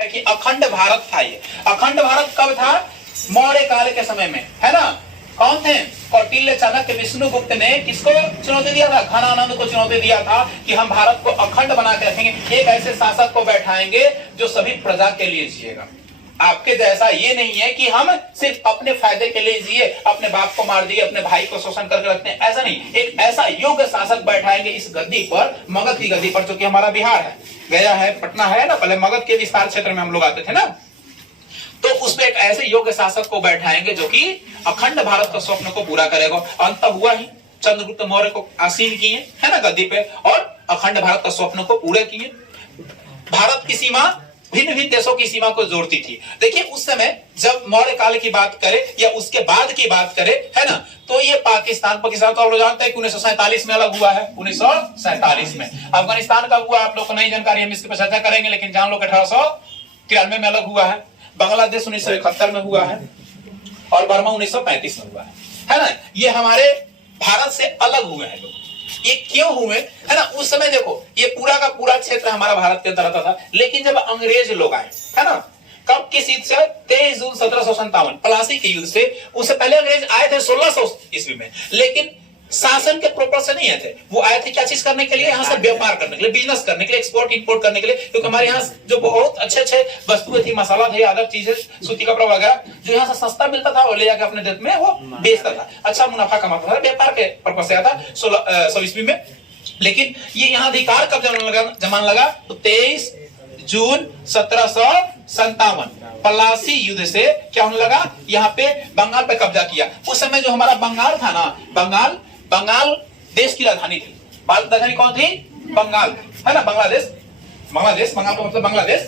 कि अखंड भारत था। ये अखंड भारत कब था? मौर्य काल के समय में, है ना। कौन थे? कौटिल्य, चाणक्य, विष्णुगुप्त ने किसको चुनौती दिया था? घनानंद को चुनौती दिया था कि हम भारत को अखंड बना के रखेंगे, एक ऐसे शासक को बैठाएंगे जो सभी प्रजा के लिए जिएगा। आपके जैसा ये नहीं है कि हम सिर्फ अपने फायदे के लिए जिए, अपने बाप को मार दिए, अपने भाई को शोषण करके रखते हैं, ऐसा नहीं। एक ऐसा योग्य शासक बैठाएंगे इस गद्दी पर, मगध की गद्दी पर, जो कि हमारा बिहार है, गया है, पटना है ना। पहले मगध के विस्तार क्षेत्र में हम लोग आते थे ना। तो उसमें एक ऐसे योग्य शासक को बैठाएंगे जो कि अखंड भारत का स्वप्न को पूरा करेगा। अंत हुआ ही, चंद्रगुप्त मौर्य को आसीन किए, है ना, गद्दी पे, और अखंड भारत का स्वप्न को पूरा किए। भारत की सीमा भिन्न भिन्न देशों की सीमा को जोड़ती थी। देखिए उस समय जब मौर्य काल की बात करें या उसके बाद की बात करें, है ना, तो ये पाकिस्तान तो आप लोग जानते हैं कि 1947 में अलग हुआ है। 1947 में अफगानिस्तान का हुआ, आप लोग को नहीं जानकारी, हम इसकी चर्चा करेंगे, लेकिन जान लो 1893 में अलग हुआ है। बांग्लादेश 1971 में हुआ है और बर्मा 1935 में हुआ है ना। ये हमारे भारत से अलग हुए हैं लोग। ये क्यों हुए, है ना। उस समय देखो ये पूरा का पूरा क्षेत्र हमारा भारत के अंदर आता था, लेकिन जब अंग्रेज लोग आए, है ना, कब किस युद्ध से? 23 जून 1757 प्लासी के युद्ध से। उससे पहले अंग्रेज आए थे 1600 ईस्वी में, लेकिन शासन के प्रोपर से नहीं आए थे। वो आए थे क्या चीज करने के लिए? यहाँ से व्यापार करने के लिए, बिजनेस करने के लिए, एक्सपोर्ट इंपोर्ट करने के लिए। क्योंकि हमारे यहाँ जो बहुत अच्छे अच्छे वस्तुएं थी, मसाला थे, अदर चीजें, सूती कपड़ा वगैरह, जो यहाँ से सस्ता मिलता था, वो ले जाकर अपने देश में वो बेचता था, अच्छा मुनाफा कमाता था, व्यापार के पर्पज से आता 1600 ईस्वी में। लेकिन ये यहाँ अधिकार कब जमाने लगा? तो 23 जून 1757 पलासी युद्ध से क्या होने लगा? यहाँ पे बंगाल पे कब्जा किया। उस समय जो हमारा बंगाल था ना, बंगाल देश की राजधानी थी। राजधानी कौन थी? बंगाल, है ना। बांग्लादेश, बंगाल का मतलब बांग्लादेश,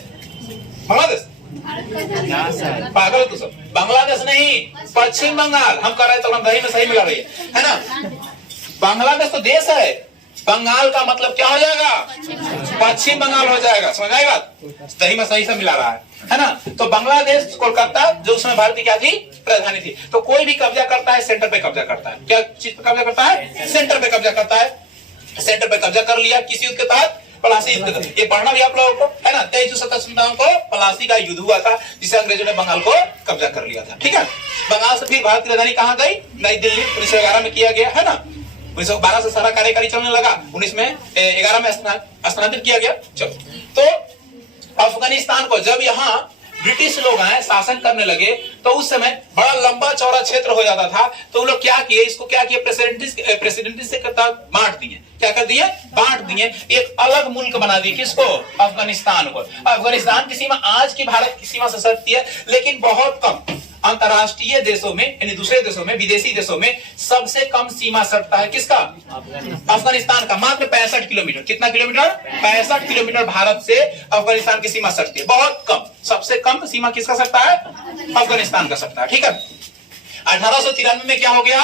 पागल तो सब। बांग्लादेश नहीं, पश्चिम बंगाल। हम कर रहे तो हम दही में सही मिला रही है ना। बांग्लादेश तो देश है, बंगाल का मतलब क्या हो जाएगा? पश्चिम बंगाल हो जाएगा, समझ आएगा? दही में सही से मिला रहा है ना। तो बांग्लादेश, कोलकाता, जो उसमें भारत की क्या थी? राजधानी थी। तो कोई भी कब्जा करता है सेंटर पे कब्जा करता है। क्या चीज पे कब्जा करता है? सेंटर पे कब्जा करता है। सेंटर पे कब्जा कर लिया किस युद्ध के तहत? पलासी युद्ध के तहत। ये पढ़ना भी आप लोगों को, है ना। 23 जून 1757 को पलासी का युद्ध हुआ था, जिसे अंग्रेजों ने बंगाल को कब्जा कर लिया था, ठीक है। बंगाल से फिर भारत की राजधानी कहाँ गई? नई दिल्ली 1911 में किया गया, है ना। 1912 से सारा कार्यकारी चलने लगा, 1911 में स्थानांतरित किया गया। चलो, तो अफगानिस्तान को जब यहाँ ब्रिटिश लोग आए, शासन करने लगे, तो उस समय बड़ा लंबा चौड़ा क्षेत्र हो जाता था। तो वो लोग क्या किए? इसको क्या किए? प्रेसिडेंसी से बांट दिए। क्या कर दिए? बांट दिए। एक अलग मुल्क बना दिए। किसको? अफगानिस्तान को। अफगानिस्तान की सीमा आज की भारत की सीमा से सटती है, लेकिन बहुत कम। अंतरराष्ट्रीय देशों में, यानी दूसरे देशों में, विदेशी देशों में सबसे कम सीमा सटता है किसका? अफगानिस्तान का। मात्र 65 किलोमीटर। कितना किलोमीटर? 65 किलोमीटर भारत से अफगानिस्तान की सीमा सटती है। बहुत कम, सबसे कम सीमा किसका सटता है? अफगानिस्तान का सटता है, ठीक है। 1893 में क्या हो गया?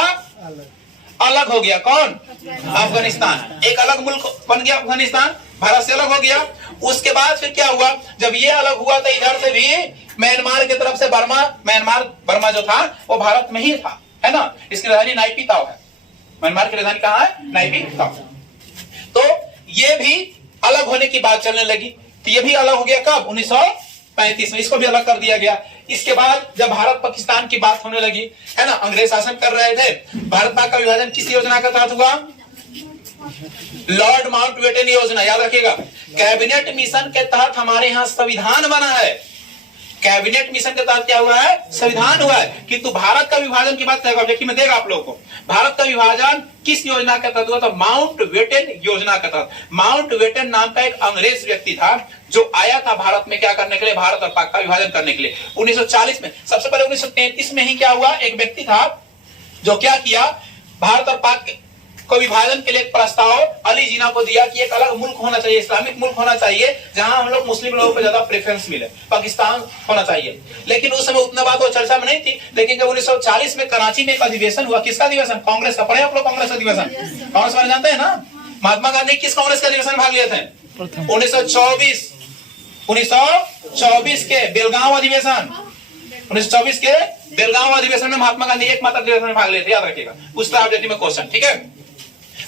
अलग हो गया। कौन? अफगानिस्तान। एक अलग मुल्क बन गया अफगानिस्तान, भारत से अलग हो गया। उसके बाद फिर क्या हुआ? जब ये अलग हुआ तो इधर से भी म्यांमार की तरफ से बर्मा जो था वो भारत में ही था, है ना। इसकी राजधानी नाइपीताओ है। म्यांमार की राजधानी कहाँ है? नाइपीताओ। तो ये भी अलग होने की बात चलने लगी। तो ये भी अलग हो गया कब? 1935 में। इसको भी अलग कर दिया गया। इसके बाद जब भारत पाकिस्तान की बात होने लगी, है ना, अंग्रेज शासन कर रहे थे। भारत पाक का विभाजन किस योजना के तहत हुआ? लॉर्ड माउंटबेटन योजना, याद रखिएगा। कैबिनेट मिशन के तहत हमारे यहाँ संविधान बना है। कैबिनेट मिशन के तहत क्या हुआ है? संविधान हुआ है। किंतु भारत का विभाजन की बात करेगा, देखिए मैं देगा आप लोगों को। भारत का विभाजन किस योजना के तहत हुआ था? माउंटबेटन योजना के तहत। माउंटबेटन नाम का एक अंग्रेज व्यक्ति था जो आया था भारत में क्या करने के लिए? भारत और पाक का विभाजन करने के लिए। 1940 में। सबसे पहले 1933 में ही क्या हुआ? एक व्यक्ति था जो क्या किया? भारत और पाक को विभाजन के लिए एक प्रस्ताव अली जिन्ना को दिया कि एक अलग मुल्क होना चाहिए, इस्लामिक मुल्क होना चाहिए, जहां हम लोग मुस्लिम लोगों को ज्यादा प्रेफरेंस मिले, पाकिस्तान होना चाहिए। लेकिन उस समय उतना बात वो चर्चा में नहीं थी। लेकिन जब 1940 में कराची में एक अधिवेशन हुआ, किसका अधिवेशन? कांग्रेस का। पढ़े आप लोग कांग्रेस अधिवेशन? कांग्रेस वाले जानते हैं ना। महात्मा गांधी किस कांग्रेस के अधिवेशन भाग लिए थे? 1924 के बेलगांव अधिवेशन। 1924 के बेलगांव अधिवेशन में महात्मा गांधी एकमात्र अधिवेशन में भाग लिए थे, याद रखिएगा। पूछता है ऑब्जेक्टिव में क्वेश्चन, ठीक है।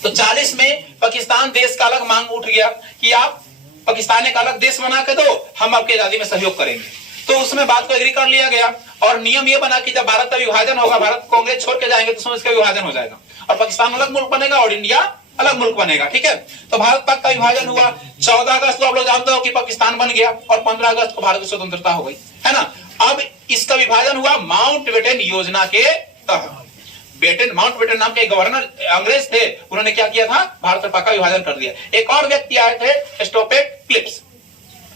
तो 40 में पाकिस्तान देश का अलग मांग उठ गया कि आप पाकिस्तान एक अलग देश बना के दो, हम आपकी आजादी में सहयोग करेंगे। तो उसमें बात को एग्री कर लिया गया और नियम ये बना कि जब भारत का विभाजन होगा, भारत कांग्रेस छोड़ के जाएंगे तो उसमें इसका विभाजन हो जाएगा और पाकिस्तान अलग मुल्क बनेगा और इंडिया अलग मुल्क बनेगा। ठीक है, तो भारत पाक का विभाजन हुआ। 14 अगस्त को आप लोग जानते हो कि पाकिस्तान बन गया और 15 अगस्त को भारत की स्वतंत्रता हो गई, है ना। अब इसका विभाजन हुआ माउंटबेटन योजना के तहत। माउंटबेटन नाम के गवर्नर अंग्रेज थे, उन्होंने क्या किया था, भारत और पाक का विभाजन कर दिया। एक और व्यक्ति आए थे स्टोपेट क्लिप्स,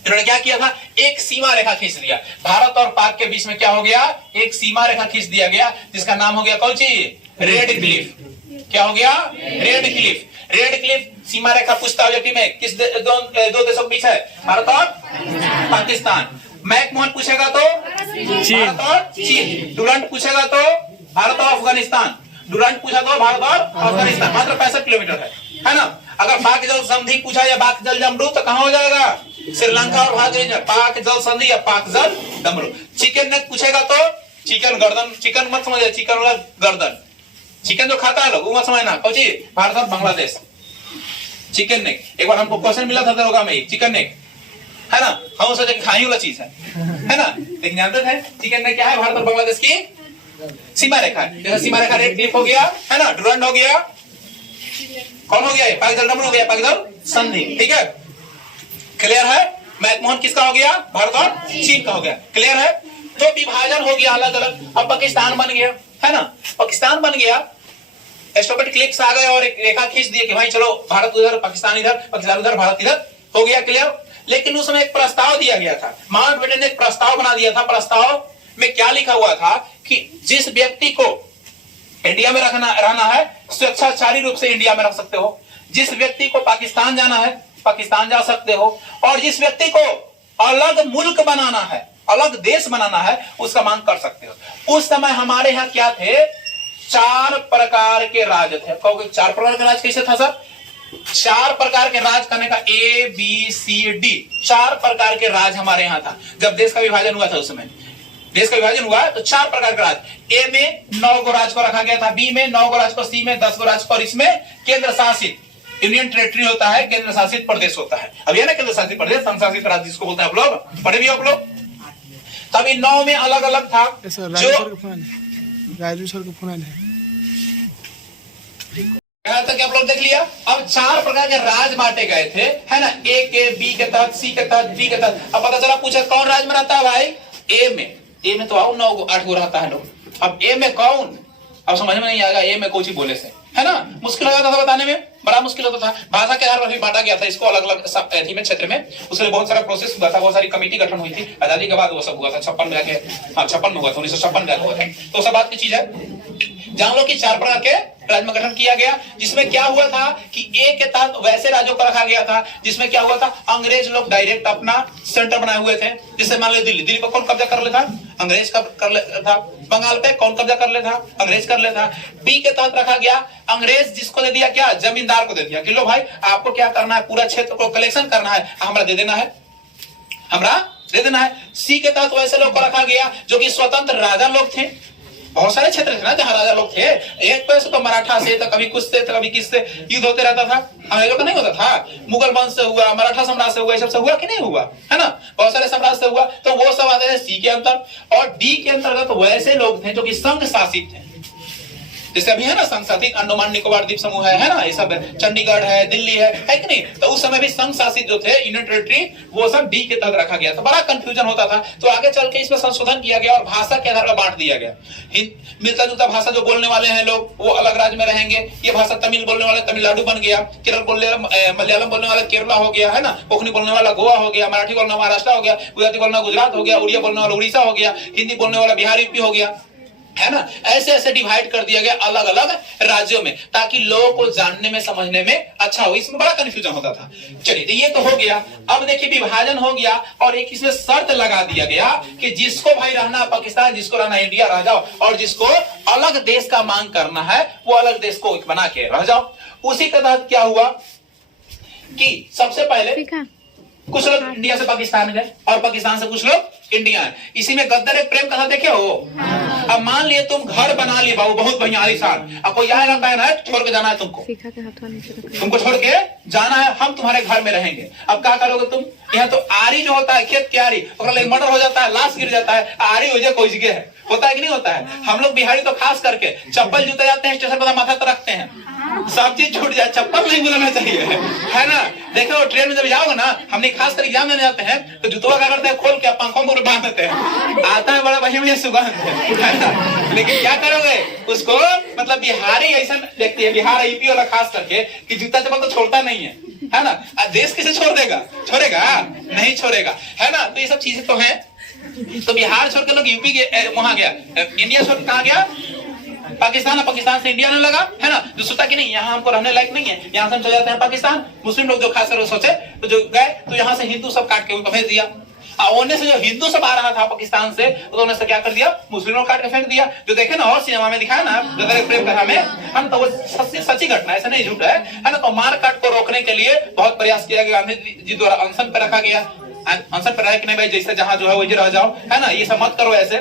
इन्होंने क्या किया था, एक सीमा रेखा खींच दिया। भारत और पाक के बीच में क्या हो गया, एक सीमा रेखा खींच दिया गया जिसका नाम हो गया कौन सी, रेड क्लिफ। क्या हो गया, रेड क्लिफ। रेड क्लिफ सीमा रेखा पूछता है में किस दो देशों के बीच है, भारत और पाकिस्तान। मैकमोहन पूछेगा तो भारत और चीन। डुरंट पूछेगा तो भारत और अफगानिस्तान। डुरंट पूछा तो भारत और अफगानिस्तान। मात्र 65 किलोमीटर है ना। अगर पाक जल संधि पूछा या पाक जल जमरू तो कहां हो जाएगा, श्रीलंका और भारत। पाक जल संधि या पाक जल जमरू। चिकन नेक पूछेगा तो चिकन गर्दन, चिकन मत समझिए, चिकन वाला गर्दन, चिकन जो खाता है लोग वो मत समझना, कौची, भारत और बांग्लादेश। चिकन नेक एक बार हमको क्वेश्चन मिला था दरोगा में, चिकन नेक है ना, हम सोचे खाई वाला चीज है ना, लेकिन जानते थे चिकन नेक क्या है, भारत और बांग्लादेश की सीमा रेखा है। जैसे सीमा रेखा रेड क्लिफ हो गया है ना, डुरंट हो गया, कौन हो गया, पाक जल डमरू हो गया, पाक जल संधि। ठीक है, क्लियर है। मैकमोहन किसका हो गया, भारत और चीन का हो गया, क्लियर है। तो विभाजन हो गया अलग अलग। अब पाकिस्तान बन गया है ना, पाकिस्तान बन गया, स्टोपेट क्लिप्स आ गए और एक रेखा खींच दिए कि भाई चलो भारत उधर, पाकिस्तान इधर, पाकिस्तान उधर, भारत इधर, हो गया क्लियर। लेकिन उसमें एक प्रस्ताव दिया गया था, माउंटबेटन ने एक प्रस्ताव बना दिया था। प्रस्ताव में क्या लिखा हुआ था कि जिस व्यक्ति को इंडिया में रहना है स्वेच्छाचारी रूप से इंडिया में रह सकते हो, जिस व्यक्ति को पाकिस्तान जाना है पाकिस्तान जा सकते हो, और जिस व्यक्ति को अलग मुल्क बनाना है, अलग देश बनाना है, उसका मांग कर सकते हो। उस समय हमारे यहाँ क्या थे, 4 प्रकार के राज थे। कहोगे 4 प्रकार के राज कैसे था सर, 4 प्रकार के राज करने का ABCD 4 प्रकार के राज हमारे यहाँ था। जब देश का विभाजन हुआ था उस समय देश का विभाजन हुआ तो 4 प्रकार के राज। ए में 9 गो राज को रखा गया था, बी में 9 गो राज को, सी में 10 गो राज को, और इसमें केंद्र शासित यूनियन टेरिटरी होता है, केंद्र शासित प्रदेश होता है। अब ये ना केंद्र शासित प्रदेश, संघ शासित राज्य जिसको बोलते हैं आप लोग, पढ़े भी आप लोग। तब इन 9 में अलग अलग था। राजू सर का फोन है, यहाँ तक आप लोग देख लिया। अब 4 प्रकार के राज बांटे गए थे, है ना, ए के, बी के तहत, सी के तहत, डी के तहत। अब पता चला पूछा कौन राज में रहता है भाई, ए में तो आओ 9 गो 8 गो रहता है लोग। अब ए में कौन, अब समझ में नहीं आएगा ए में कोई बोले से, है ना, मुश्किल हो जाता था बताने में, बड़ा मुश्किल होता था। भाषा के आधार पर भी बांटा गया था इसको अलग अलग क्षेत्र में। उसके लिए बहुत सारा प्रोसेस हुआ था, बहुत सारी कमेटी गठन हुई थी। आजादी के बाद वो सब हुआ था, 56 में जाके, 56 में हुआ था, 1956 में हुआ था। तो सब बात की चीज है। जान लो कि 4 प्रकार के राज्य में गठन किया गया, जिसमें क्या हुआ था कि ए के तहत वैसे राज्यों को रखा गया था जिसमें क्या हुआ था, अंग्रेज लोग डायरेक्ट अपना सेंटर बनाए हुए थे। जिससे मान लो दिल्ली पर कौन कब्जा कर लेता, अंग्रेज कर लेता। बंगाल पे कौन कब्जा कर लेता, अंग्रेज कर लेता। बी के तहत रखा गया, अंग्रेज जिसको दे दिया, क्या, जमींदार को दे दिया कि लो भाई आपको क्या करना है, पूरा क्षेत्र को कलेक्शन करना है, हमरा दे देना है, हमरा दे देना है। सी के तहत वैसे लोग को रखा गया जो कि स्वतंत्र राजा लोग थे। बहुत सारे क्षेत्र थे ना जहां राजा लोग थे। एक पैसे तो मराठा से, तो कभी कुछ से, तो कभी किससे युद्ध होते रहता था। हमारे लोग का नहीं होता था, मुगल वंश से हुआ, मराठा साम्राज्य से हुआ, सबसे हुआ कि नहीं हुआ, है ना, बहुत सारे साम्राज्य से हुआ। तो वो सब आते थे सी के अंतर। और डी के अंतर्गत तो वैसे लोग थे जो कि संघ शासित थे, जैसे अभी है ना संघ शासित अंडमान निकोबार द्वीप समूह है ना, ये सब चंडीगढ़ है, दिल्ली है कि नहीं। तो उस समय भी संघ शासित जो थे यूनियन टेरिटरी, वो सब डी के तहत रखा गया था। बड़ा कंफ्यूजन होता था, तो आगे चल के इसमें संशोधन किया गया और भाषा के आधार पर बांट दिया गया। मिलता जुलता भाषा जो बोलने वाले हैं लोग वो अलग राज्य में रहेंगे। ये भाषा तमिल बोलने वाले तमिलनाडु बन गया, केरल बोलने मलयालम बोलने वाला केरला हो गया, है ना, कोंकणी बोलने वाला गोवा हो गया, मराठी बोलने वाला महाराष्ट्र हो गया, गुजराती बोलने वाला गुजरात हो गया, उड़िया बोलने वाला उड़ीसा हो गया, हिंदी बोलने वाला बिहार यूपी हो गया, है ना। ऐसे ऐसे डिवाइड कर दिया गया अलग अलग राज्यों में, ताकि लोगों को जानने में समझने में अच्छा हो। इसमें बड़ा कंफ्यूजन होता था। चलिए, तो ये तो हो गया। अब देखिए विभाजन हो गया और एक इसमें शर्त लगा दिया गया कि जिसको भाई रहना पाकिस्तान, जिसको रहना इंडिया रह जाओ, और जिसको अलग देश का मांग करना है वो अलग देश को बना के रह जाओ। उसी के तहत क्या हुआ कि सबसे पहले कुछ लोग इंडिया से पाकिस्तान गए और पाकिस्तान से कुछ लोग इंडिया है। इसी में गद्दार एक प्रेम कथा देखे हो। अब मान लिए तुम घर बना लिए बाबू बहुत बढ़िया आलीशान, अब कोई आएगा कहना है छोड़ के जाना है तुमको, तुमको छोड़ के जाना है, हम तुम्हारे घर में रहेंगे। अब क्या करोगे तुम? यहाँ तो आरी जो होता है खेत की आरी, मर्डर हो जाता है, लाश गिर जाता है, आरी हो जाए कोई जगह है, होता है कि नहीं होता है? हम लोग बिहारी तो खास करके चप्पल जूते जाते हैं स्टेशन पर माथा तो रखते हैं, सब चीज छूट जाए, चप्पल नहीं बुलाना चाहिए, है ना? देखो ट्रेन में जब जाओगे ना, हमने खास कर एग्जाम देने जाते हैं तो जूतवा क्या करते हैं, खोल के पंखों को बांध देते हैं, आता है बड़ा बढ़िया सुगंध, है ना? लेकिन क्या करोगे उसको, मतलब बिहारी ऐसा देखते हैं, बिहार यूपी वाला खास करके कि जूता चप्पल तो छोड़ता नहीं है ना? देश किसे छोड़ देगा? छोड़ेगा नहीं छोड़ेगा, है ना? तो ये सब चीजें तो है। तो बिहार छोड़ के लोग यूपी के वहां गया, इंडिया छोड़ कहा गया पाकिस्तान, पाकिस्तान से इंडिया ने लगा, है ना? जो सोचा कि नहीं यहाँ हमको रहने लायक नहीं है, यहाँ से हम चले जाते हैं पाकिस्तान। मुस्लिम लोग जो खास कर सोचे तो जो गए तो यहाँ से हिंदू सब काट के उनको भेज दिया, और से जो हिंदू सब आ रहा था पाकिस्तान से तो उन्होंने से क्या कर दिया, मुस्लिम लोग काट के फेंक दिया। जो देखे ना और सिनेमा में दिखाया ना गदर एक प्रेम कथा में, हम तो वो सच्ची घटना, ऐसा नहीं झूठ है ना? तो मार काट को रोकने के लिए बहुत प्रयास किया गया, गांधी जी द्वारा अनशन पे रखा गया, अनशन पे रहा कि नहीं भाई जैसे जहां जो है वही रह जाओ, है ना? ये सब मत करो ऐसे,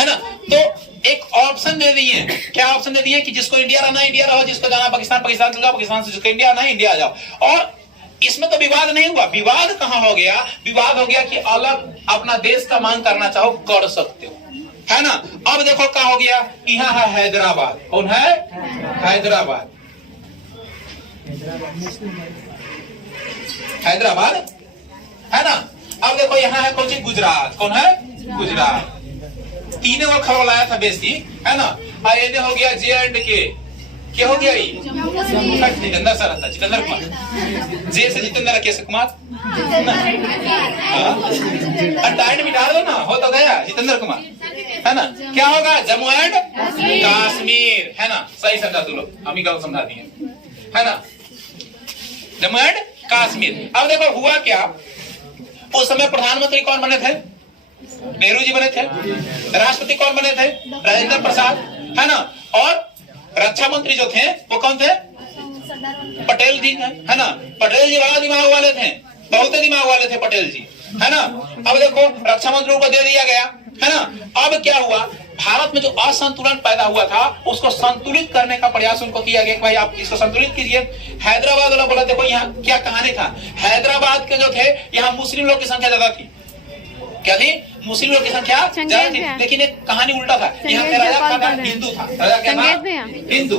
है ना? तो एक ऑप्शन दे दिए, क्या ऑप्शन दे दिए कि जिसको इंडिया रहना इंडिया रहो, जिसको जाना पाकिस्तान पाकिस्तान चले जाओ, पाकिस्तान से जिसको इंडिया आना इंडिया आ जाओ। और इसमें तो विवाद नहीं हुआ, विवाद कहां हो गया? विवाद हो गया कि अलग अपना देश का मांग करना चाहो कर सकते हो, है ना? अब देखो क्या हो गया, यहाँ है हैदराबाद, कौन है? हैदराबाद, हैदराबाद, है ना? अब देखो यहाँ है कौन सी? गुजरात, कौन है? गुजरात। तीनों को खबलाया था बेसी, है ना? और ये हो गया J&K, क्या हो गया? जितेंद्र सर था, जितेंद्र कुमार, जे से जितेंद्र, के से कुमार, डायरेक्ट मिटा दो ना, हो तो गया जितेंद्र कुमार, है ना? क्या होगा? जम्मू एंड कश्मीर, है ना? सही समझा तू लोग, हम ही गलत समझा दिए, है ना? जम्मू एंड कश्मीर। अब देखो हुआ क्या, उस समय प्रधानमंत्री कौन बने थे? नेहरू जी बने थे। राष्ट्रपति कौन बने थे? राजेंद्र प्रसाद, है ना? और रक्षा मंत्री जो थे वो कौन थे? पटेल जी, है ना? पटेल जी बड़ा दिमाग वाले थे, बहुत दिमाग वाले थे पटेल जी, है ना? अब देखो रक्षा मंत्री को दे दिया गया, है ना? अब क्या हुआ, भारत में जो असंतुलन पैदा हुआ था उसको संतुलित करने का प्रयास उनको किया गया कि भाई आप इसको संतुलित कीजिए। हैदराबाद वाला बोला देखो यहाँ क्या कहानी था, हैदराबाद के जो थे यहाँ मुस्लिम लोग की संख्या ज्यादा थी, क्या थी? मुस्लिम लोग की संख्या ज्यादा थी, लेकिन एक कहानी उल्टा था, यहाँ पे राजा का नाम हिंदू था, राजा क्या था? हिंदू।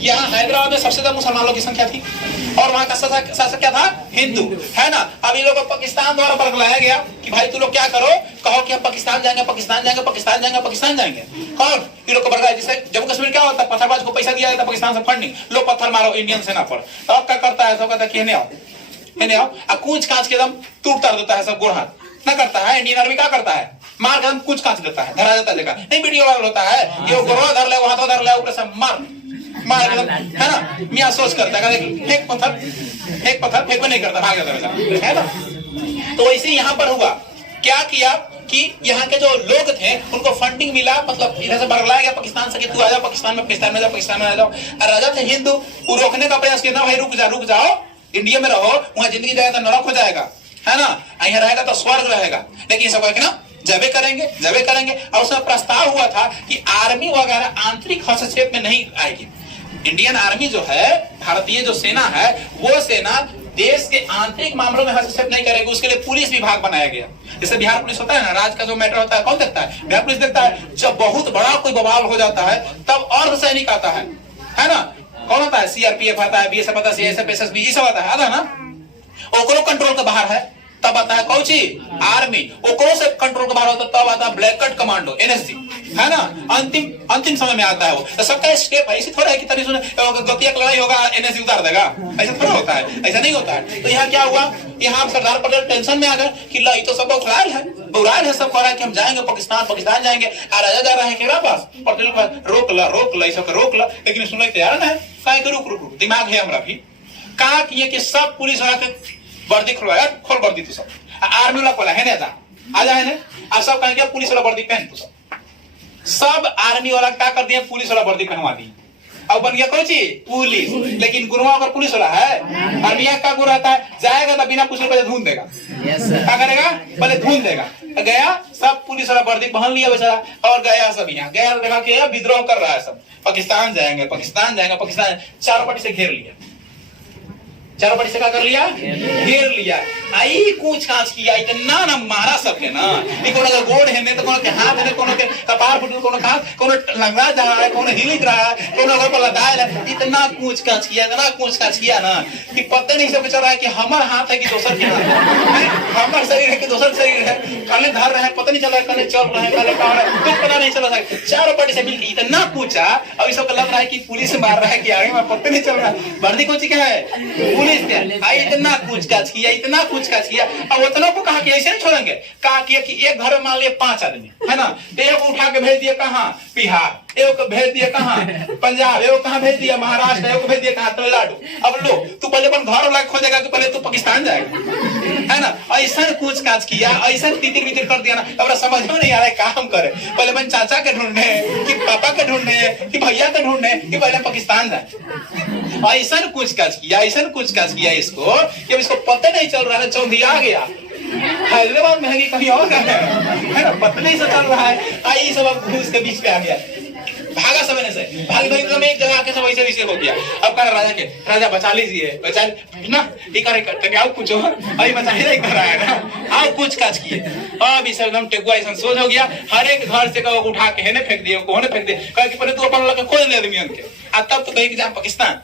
यहाँ हैदराबाद में सबसे ज्यादा मुसलमानों की संख्या थी और वहाँ का शासक क्या था? हिंदू, है ना? अब ये लोग को पाकिस्तान द्वारा बरगलाया गया कि भाई तू लोग क्या करो, कहो कि हम पाकिस्तान जाएंगे, पाकिस्तान जाएंगे, पाकिस्तान जाएंगे, पाकिस्तान जाएंगे। कौन? ये लोग को बरगलाया। जैसे जम्मू कश्मीर क्या होता है, पत्थरबाज को पैसा दिया जाता है पाकिस्तान से फंडिंग, लो पत्थर मारो इंडियन सेना पर। तो अब क्या करता है, सब कहता है कि नहीं आओ, कूच कांच के दम टूट कर देता है, सब गोड़ हाथ ना करता है। इंडियन आर्मी क्या करता है? मार के कुछ कांच देता है, धरा जाता है जगह नहीं, वीडियो वायरल होता है, ये गोड़वा धर ले, वहां तो धर ले, ऊपर से मार, है ना? मियाँ सोच करता है फेंक पत्थर फेंक में नहीं करता, भाग जाता है ना? तो वैसे यहाँ पर हुआ, क्या किया कि यहाँ के जो लोग थे उनको फंडिंग मिला, मतलब इधर से बरगलाया गया पाकिस्तान से कि तू आ जाओ पाकिस्तान में, पाकिस्तान में जाओ, पाकिस्तान में आ जाओ। राजा थे हिंदू, वो रोकने का प्रयास किया, ना भाई रुक जाओ, इंडिया में रहो, वहां जिंदगी जाएगा तो नरक हो जाएगा, है ना? यहाँ रहेगा तो स्वर्ग रहेगा। लेकिन सब है ना जबे करेंगे। और उसमें प्रस्ताव हुआ था कि आर्मी वगैरह आंतरिक हस्तक्षेप में नहीं आएगी। इंडियन आर्मी जो है, भारतीय जो सेना है, वो सेना देश के आंतरिक मामलों में हस्तक्षेप नहीं करेगी। उसके लिए पुलिस विभाग बनाया गया। जैसे बिहार पुलिस होता है ना, राज्य का जो मैटर होता है कौन देखता है? बिहार पुलिस देखता है। जब बहुत बड़ा कोई बवाल हो जाता है तब अर्धसैनिक आता है ना? कौन होता है? सीआरपीएफ आता है, बीएसएफ आता है, सीआईएसएफ, एसएसबी, ये सब आता है ना? ओकरो कंट्रोल के बाहर है, तब आता है कौन सी? आर्मी। ओकरो से कंट्रोल के बाहर होता है तब आता है ब्लैक कट कमांडो, एनएसजी, है ना? अंतिम समय में आता है वो। तो सबका स्टेप ऐसे थोड़ा है कि तरी सुने गतिया लड़ाई होगा एनएसजी उतार देगा, ऐसा थोड़ा होता है, ऐसा नहीं होता है। तो यहाँ क्या हुआ, यहाँ सरदार पटेल टेंशन में आ गए कि ला तो सब उड़ायल है, सब कह रहा है कि हम जाएंगे पाकिस्तान जाएंगे, राजा जा रहा है केकरा पास? पटेल रोक ला, सब रोक ला, लेकिन सुनने तैयार ना है, कहे रुक, दिमाग है हमारा भी। कहा कि सब पुलिस वाला के वर्दी खुलवाया, खोल वर्दी तू सब, आर्मी वाला खोला है ना, आजा है ना, सब कहेंगे क्या पुलिस वाला वर्दी पहन तू सब आर्मी वाला क्या कर दिया, पुलिस वाला वर्दी पहनवा दी। अब बन गया कौन सी पुलिस। लेकिन गुरुआ अगर पुलिस वाला है और मियाँ का गुरु रहता है, जाएगा तो बिना पूछे पहले ढूंढ देगा। क्या करेगा? पहले ढूंढ देगा। गया सब पुलिस वाला वर्दी पहन लिया बेचारा और गया सब यहाँ गया, देखा कि विद्रोह कर रहा है सब, पाकिस्तान जाएंगे पाकिस्तान जाएंगे पाकिस्तान। चारों पार्टी से घेर लिया, चारों पार्टी से क्या कर लिया? घेर लिया। आई कूच कांच किया, इतना ना मारा सबके ना, कोनो का गोड़ है नहीं तो कोनो के हाथ है, कोनो के कपार फुटल, कोनो का कोनो लंगड़ा जा रहा है, कोनो हिलित रहा है, कोनो घर पर लदायल है। इतना कूच कांच किया, इतना कूच कांच किया ना कि पता नहीं सब चल रहा है कि हमारा हाथ है कि दोसर के हाथ है, हमारा शरीर है कि दोसर शरीर है, कने धर रहे हैं पता नहीं चल रहा है, कने चल रहे हैं, कने कहां है कुछ पता नहीं चल रहा है। चारों पार्टी से मिलकर इतना कूचा, अब इस सबको लग रहा है कि पुलिस मार रहा है कि आगे में पता नहीं चल रहा है। वर्दी कौन सी क्या है? पुलिस है। आई इतना पूछताछ किया, इतना पूछताछ किया। अब उतना को कहा कि ऐसे नहीं छोड़ेंगे, कहा कि एक घर में मान लिया 5 आदमी है ना, तो एक उठा के भेज दिया कहाँ? बिहार, एक को भेज दिया कहाँ? पंजाब, एक कहाँ भेज दिया? महाराष्ट्र, एक को भेज दिया कहाँ? तमिलनाडु। अब लो तू पहले अपन घर वाला खोजेगा कि पहले तू पाकिस्तान जाएगा, है ना। ऐसा पूछताछ किया, ऐसा तितिर बितिर कर दिया ना, अब समझ में नहीं आ रहा है काम करे। पहले अपन चाचा के ढूंढने कि पापा के ढूंढने कि भैया के ढूंढने कि पहले पाकिस्तान जाए। ऐसा पूछताछ किया, ऐसा पूछताछ किया इसको कि इसको पता नहीं चल रहा है, चौंधिया गया। हैदराबाद में है कि कहीं और है ना, पता नहीं से चल रहा है। आई सब अब घूस के बीच पे आ गया, भागा समय से भाग भाग एकदम एक जगह आके सब ऐसे वैसे हो गया। अब कह राजा के, राजा बचा लीजिए, बचा ना एक आओ कुछ अभी बचा ही नहीं कर रहा है ना, आओ कुछ काज किए। अब इस एकदम टेकुआ ऐसा सोच हो गया, हर एक घर से कहो उठा के है ना फेंक दिए, को ने फेंक दिए, कह कि पहले तू अपन लगा खोज ले आदमी के, तब तो कहीं कि जा पाकिस्तान,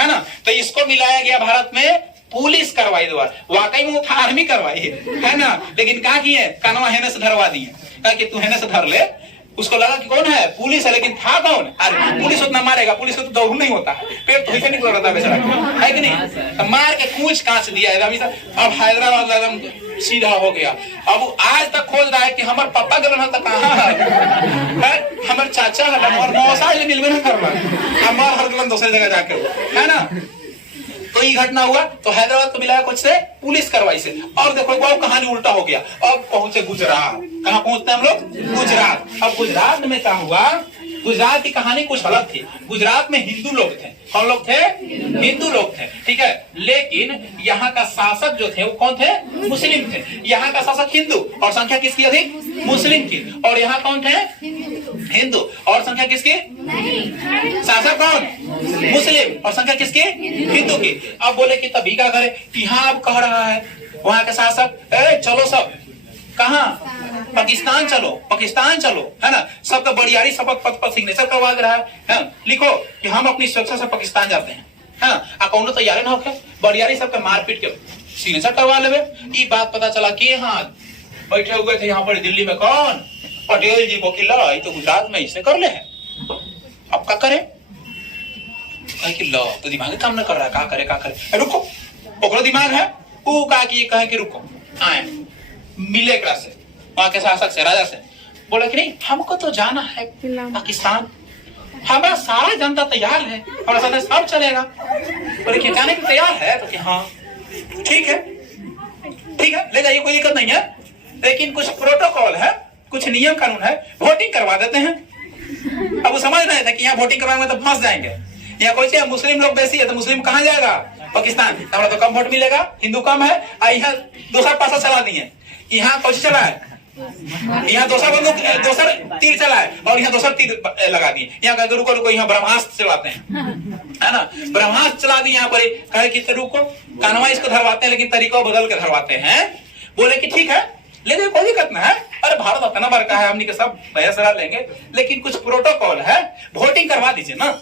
है ना। तो इसको मिलाया गया भारत में पुलिस करवाई द्वारा, वाकई में वो था आर्मी करवाई है ना, लेकिन कहा की है कानवा हेने से धरवा दिए, कहा कि तू हेने से धर ले। उसको लगा कि कौन है? पुलिस है, लेकिन था कौन? आर्मी। पुलिस उतना मारेगा, पुलिस को तो दौड़ नहीं होता है, पेट तो ऐसे निकल रहा था बेचारा, है कि नहीं। तो मार के कूच कांच दिया एकदम। अब हैदराबाद एकदम सीधा हो गया। अब आज तक खोज रहा है कि हमारे पापा गलन तक कहाँ है, हमारे चाचा गलन और मौसा मिलवे नहीं कर रहा, हमारे हर गलन दूसरी जगह जाकर, है ना। तो ये घटना हुआ, तो हैदराबाद को मिलाया कुछ से पुलिस कार्रवाई से। और देखो अब कहानी उल्टा हो गया, अब पहुंचे गुजरात। कहाँ पहुंचते हैं हम लोग? गुजरात। अब गुजरात में क्या हुआ? गुजरात की कहानी कुछ अलग थी। गुजरात में हिंदू लोग थे। कौन लोग थे? हिंदू लोग थे, ठीक है। लेकिन यहाँ का शासक जो थे वो कौन थे? मुस्लिम थे। यहाँ का शासक हिंदू और संख्या किसकी अधिक? मुस्लिम की। और यहाँ कौन थे? हिंदू और संख्या किसकी? शासक कौन? मुस्लिम और संख्या किसकी? हिंदू की। अब बोले कि तभी क्या करे, यहाँ अब कह रहा है वहाँ के शासक, चलो सब कहाँ? पाकिस्तान चलो, पाकिस्तान चलो, है ना। सबका बड़ियारी शपथ पत्र पर सिग्नेचर करवा दे रहा है। लिखो कि हम अपनी सुरक्षा से पाकिस्तान जाते हैं, है ना। कौन तैयारी ना होके बड़ियारी सबके मारपीट के सिग्नेचर करवा लेवे। ये बात पता चला कि हाँ बैठे हुए थे यहाँ पर दिल्ली में कौन? पटेल जी को लड़ाई तो गुजरात में इसे कर ले है। अब क्या करे? कि लो तो दिमाग काम न कर रहा है, क्या करे क्या करे। रुको, ओकरो दिमाग है, वो कहा कि कहे कि रुको आए मिले एकरा से, वहां के शासक से, राजा से। बोला कि नहीं हमको तो जाना है पाकिस्तान, हमारा सारा जनता तैयार है, हमारा साथ सब चलेगा। बोले कि जाने के तैयार है? तो कि हाँ ठीक है, ठीक है ले जाइए, कोई दिक्कत नहीं है। लेकिन कुछ प्रोटोकॉल है, कुछ नियम कानून है, वोटिंग करवा देते हैं। अब वो समझ रहे थे कि यहाँ वोटिंग करवाएंगे तो फंस जाएंगे। यहाँ कोई चाहिए, मुस्लिम लोग बेसी है तो मुस्लिम कहाँ जाएगा? पाकिस्तान। हमारा तो कम वोट मिलेगा, हिंदू कम है। यहाँ दूसरा पासा चला दिए, यहाँ कौन चला है? यहाँ दूसरा बंदूक, दूसरा तीर चला है और यहाँ दूसरा तीर लगा दिए। यहाँ रुको रुको, यहाँ ब्रह्मास्त्र चलाते हैं, है ना। ब्रह्मास्त्र चला दिए यहाँ पर, कहे कि रुको कानवा इसको धरवाते हैं, लेकिन तरीका बदल के धरवाते हैं। बोले कि ठीक है ले जाइए, कोई दिक्कत ना है। अरे भारत अपना बड़का है, हमने के सब सलाह लेंगे, लेकिन कुछ प्रोटोकॉल है, वोटिंग करवा दीजिए ना।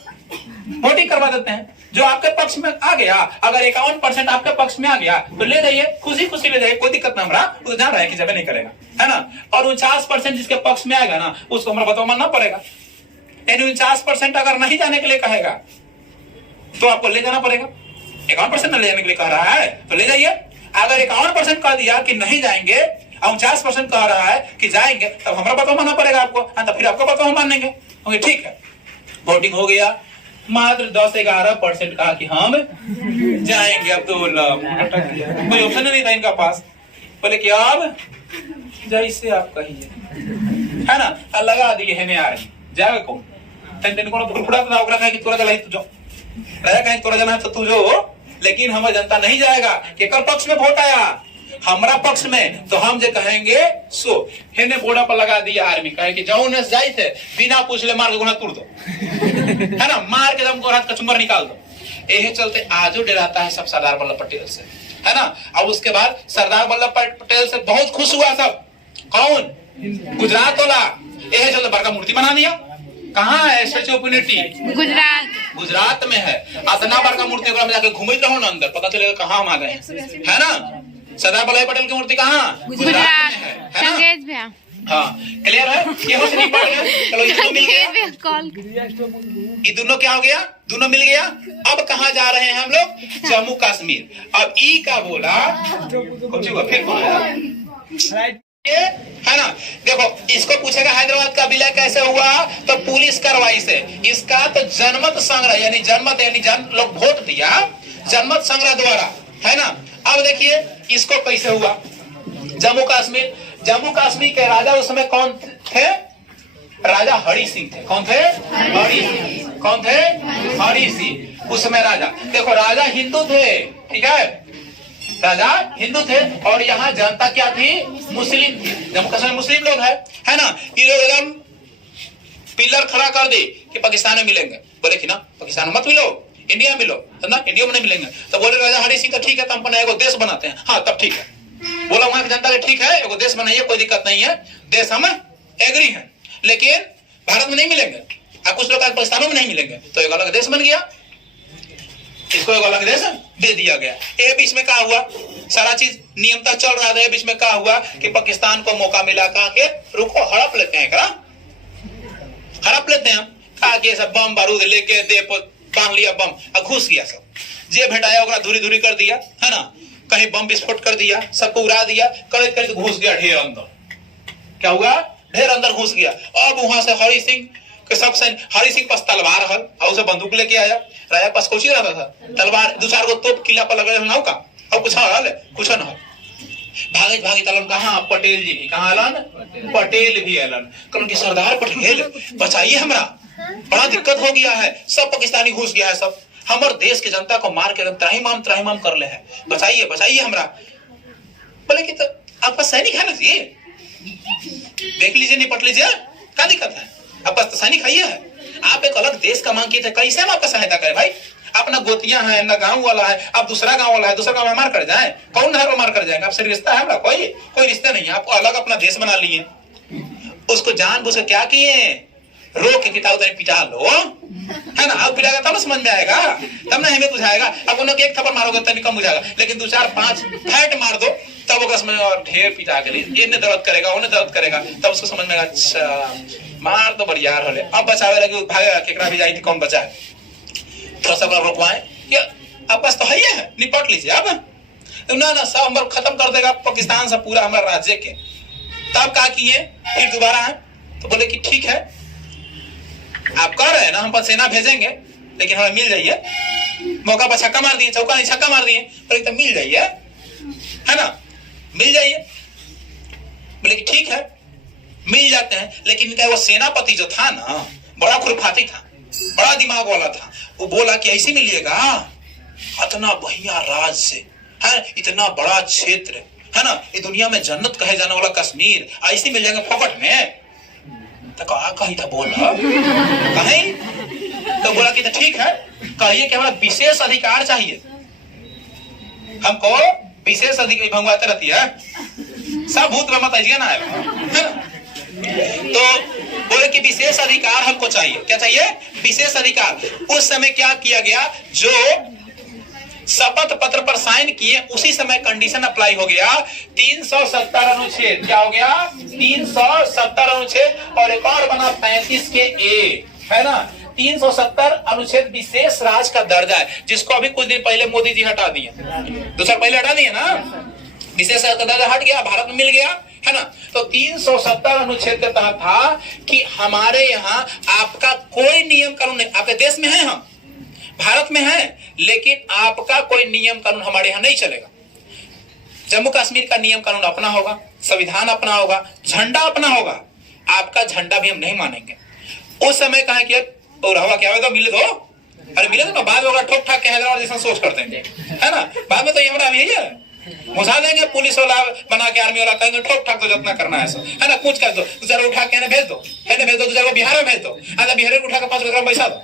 वोटिंग करवा देते हैं, जो आपके पक्ष में आ गया, अगर 51% आपके पक्ष में आ गया तो ले जाइए, खुशी खुशी ले जाइए, कोई दिक्कत ना। हमारा तो जान रहा है कि जब नहीं करेगा, है ना। और 49% जिसके पक्ष में आएगा ना, उसको हमारा बताओ मानना पड़ेगा। 49% अगर नहीं जाने के लिए कहेगा तो आपको ले जाना पड़ेगा। 51% न ले जाने के लिए कह रहा है तो ले जाइए। अगर 51% कह दिया कि नहीं जाएंगे, 49% कह रहा है कि जाएंगे, तब हमारा बताओ मानना पड़ेगा आपको, तो फिर आपको बताओ हम मान लेंगे। ठीक है, वोटिंग हो गया। मात्र 10-11% कहा कि हम जाएंगे। अब तो कोई ऑप्शन नहीं था इनका पास। बोले कि अब जैसे आप कहिए, है ना। लगा दिए है नहीं आ रही, जाएगा कौन? तेन कोनो फुड़फुड़ा ना ओकरा कहे कि तोरा जला तू जो राजा कहे तोरा जना है तो तू जो, लेकिन हमारी जनता नहीं जाएगा। केकर पक्ष में वोट आया? हमारा पक्ष में। तो हम जो कहेंगे सो हेने बोर्डा पर लगा दिया आर्मी, कहे कि जाओ ने जाए थे बिना पूछ ले मार के गोना तोड़ दो है ना, मार के दम को हाथ कचुम्बर निकाल दो। यही चलते आजो डराता है सब सरदार वल्लभ पटेल से, है ना। अब उसके बाद सरदार वल्लभ पटेल से बहुत खुश हुआ सब। कौन? गुजरात वाला। यही चलते बड़का मूर्ति बना दिया। कहाँ है स्टैच्यू ऑफ यूनिटी? गुजरात में है। इतना बड़का मूर्ति में जाके घूमते रहो ना अंदर, पता चलेगा कहाँ हम आ गए, है ना। सरदार वल्लभ पटेल की मूर्ति कहाँ? गुजरात में है ना। हाँ क्लियर है। ये से नहीं पड़ गया। चलो ये दोनों मिल गया, ये दोनों क्या हो गया? दोनों मिल गया। अब कहाँ जा रहे हैं हम लोग? जम्मू कश्मीर। अब ई का बोला फिर कौन आया? है ना। देखो इसको पूछेगा हैदराबाद का विलय कैसे हुआ, तो पुलिस कार्रवाई से। इसका तो जनमत संग्रह यानी जनमत यानी जन लोग वोट दिया जनमत संग्रह द्वारा, है ना। अब देखिए इसको कैसे हुआ। जम्मू कश्मीर, जम्मू कश्मीर के राजा उस समय कौन थे? राजा हरि सिंह थे। कौन थे? हरि सिंह। कौन थे? हरि सिंह उस समय राजा। देखो राजा हिंदू थे, ठीक है, राजा हिंदू थे और यहाँ जनता क्या थी? मुस्लिम थी। जम्मू कश्मीर मुस्लिम लोग है ना। ये लोग एकदम पिलर खड़ा कर दे कि पाकिस्तान में मिलेंगे। बोले कि ना पाकिस्तान में मत मिलो, इंडिया मिलो, है ना, इंडिया में नहीं मिलेंगे। तो बोले राजा हरि सिंह तो ठीक है, तो हम अपना एगो देश बनाते हैं। हाँ तब ठीक है। बोला वहां की जनता के ठीक है, एगो देश बनाइए, कोई दिक्कत नहीं है, देश हम एग्री है, लेकिन भारत में नहीं मिलेंगे। अब कुछ लोग पाकिस्तान में नहीं मिलेंगे, तो एक अलग देश बन गया, इसको एक अलग देश दे दिया गया। ये बीच में क्या हुआ? सारा चीज नियमता चल रहा था। बीच में क्या हुआ कि पाकिस्तान को मौका मिला, कहा के रुको हड़प लेते हैं, करा हड़प लेते हैं, कहा के सब बम बारूद लेके दे बांध लिया, बम और घुस गया सब। जे भेटाया ओकरा धूरी धूरी कर दिया, है ना, कहीं बम विस्फोट कर दिया, सबको उड़ा दिया, करते करते घुस गया ढेर अंदर। क्या हुआ? ढेर अंदर घुस गया। अब वहां से हरि सिंह के सब हरि सिंह पास तलवार हल और उसे बंदूक लेके आया। राजा पास कुछ ही रहता था, तलवार, दो चार गो तोप किला पर लगे ना का, और कुछ हल कुछ न भागे भागे तलन कहाँ? पटेल जी भी कहाँ अलन? पटेल भी अलन। कहलन कि सरदार पटेल बचाइए, हमरा बड़ा दिक्कत हो गया है, सब पाकिस्तानी घुस गया है, सब हमारे देश के जनता को मार के त्राहिमाम कर ले है, बचाइए बचाइए हमरा। बोले कि तो आपका सैनिक है ना जी, देख लीजिए निपट लीजिए, क्या दिक्कत है? आपका तो सैनिक है, आप एक अलग देश का मांग किए थे, कैसे हम आपका सहायता करें भाई? अपना गोतियां है ना, गांव वाला है, आप दूसरा गांव वाला है, दूसरा गांव में मार कर जाए, कौन घर में मार कर जाएंगे? आपसे रिश्ता है हमरा? कोई रिश्ता नहीं है। आप अलग अपना देश बना लिए, उसको जानबूझ के क्या किए? रोक के किताब पिटा लो, है ना। अब पिटाएगा तब समझ में आएगा, तब ना हमें बुझाएगा। अब उन्होंने एक थप्पड़ मारोगे तब कम बुझाएगा, लेकिन 2 4 5 फैट मार दो तब वो समझ में, और ढेर पिटा के लिए ये दर्द करेगा, उन्हें दर्द करेगा, तब उसको समझ में आएगा अच्छा मार तो बढ़िया हले। अब बचावे लगे, भागेगा, केकरा भी जाए कौन बचाए, थोड़ा सा रोकवाए, ये अब बस तो है, निपट लीजिए। अब ना सब हम खत्म कर देगा पाकिस्तान से पूरा हमारा राज्य के। तब क्या किए? फिर दोबारा है तो बोले कि ठीक है, आप कह रहे हैं ना हम पर सेना भेजेंगे, लेकिन हमें मिल जाइए। मौका पर छक्का मार दिए, चौका नहीं छक्का मार दिए, बोले तो मिल जाइए, है ना, मिल जाइए। बोले कि ठीक है मिल जाते हैं, लेकिन इनका वो सेनापति जो था ना, बड़ा खुरफाती था, बड़ा दिमाग वाला था। वो बोला कि ऐसे मिलिएगा, इतना बढ़िया राज से, है, इतना बड़ा क्षेत्र, है ना, ये दुनिया में जन्नत कहे जाने वाला कश्मीर, ऐसे मिल जाएंगे फोकट में। तो कही था बोला कहीं, तो बोला कि तो ठीक है, कहिए कि हमारा विशेष अधिकार चाहिए, हमको विशेष अधिकार। भंगवाते रहती है सब भूत मत आइए ना, है ना। तो बोले कि विशेष अधिकार हमको चाहिए। क्या चाहिए? विशेष अधिकार। उस समय क्या किया गया? जो शपथ पत्र पर साइन किए उसी समय कंडीशन अप्लाई हो गया, 370 अनुच्छेद। क्या हो गया? 370 अनुच्छेद, और एक और बना 35 के ए, है ना। 370 अनुच्छेद विशेष राज का दर्जा है, जिसको अभी कुछ दिन पहले मोदी जी हटा दिए, 2 साल पहले हटा दिए ना, विशेष राज का दर्जा हट गया, भारत में मिल गया, है ना। तो 370 अनुच्छेद के तहत था कि हमारे यहाँ आपका कोई नियम कानून नहीं, आपके देश में है, हम भारत में है, लेकिन आपका कोई नियम कानून हमारे यहाँ नहीं चलेगा। जम्मू कश्मीर का नियम कानून अपना होगा, संविधान अपना होगा, झंडा अपना होगा, आपका झंडा भी हम नहीं मानेंगे। उस समय कहा कि और हवा क्या हो तो मिले तो अरे मिले तो बाद में ठोक ठाक के हैदराबाद जैसा सोच कर देंगे, है ना। बाद में तो ये हमारा यही है, घुसा देंगे पुलिस वाला बना के, आर्मी वाला कहेंगे ठोक ठाक तो जितना करना है सब, है ना। कुछ कर दो, दूसरा उठा के भेज दो, दूसरे को बिहार में भेज दो, बिहार को उठा के 5 ग्राम पैसा दो,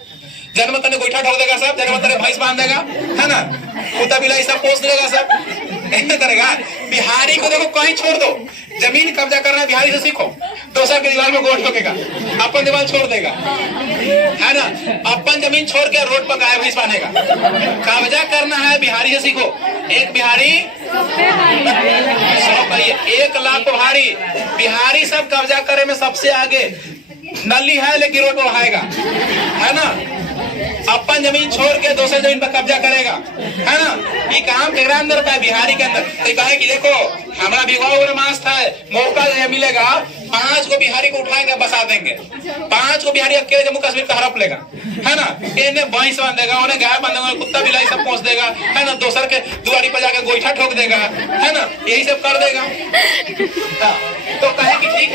जन्म तने गोईठा ठोक देगा सब, जन्म तने भैंस बांध देगा, है ना, कुत्ता बिलाई सब पोस देगा सब, ऐसे करेगा। बिहारी को देखो कहीं छोड़ दो, जमीन कब्जा करना है बिहारी से सीखो, दूसरा के दीवार में गोड़ ठोकेगा, अपन दीवार छोड़ देगा, है ना। अपन जमीन छोड़ के रोड पर गाय भैंस बांधेगा। कब्जा करना है बिहारी से सीखो, एक बिहारी 1 लाख भारी, बिहारी सब कब्जा करे में सबसे आगे, नली है लेकिन रोड बढ़ाएगा, है ना। अपन जमीन छोड़ के दूसरे जमीन पर कब्जा करेगा, है ना। ये काम केकरा अंदर होता है, बिहारी के अंदर। तो कहे कि देखो हमारा भिगवा हुआ मांस था, मौका मिलेगा 5 को बिहारी को उठाएंगे, बसा देंगे, 5 को बिहारी अकेले जम्मू कश्मीर का हड़प लेगा, है ना। इन्हें भैंस बांध देगा, उन्हें गाय बांध देगा, कुत्ता बिलाई सब पहुंच देगा, है ना। दोसर के दुआरी पर जाकर गोईठा ठोक देगा, है ना, यही सब कर देगा। तो कहे कि ठीक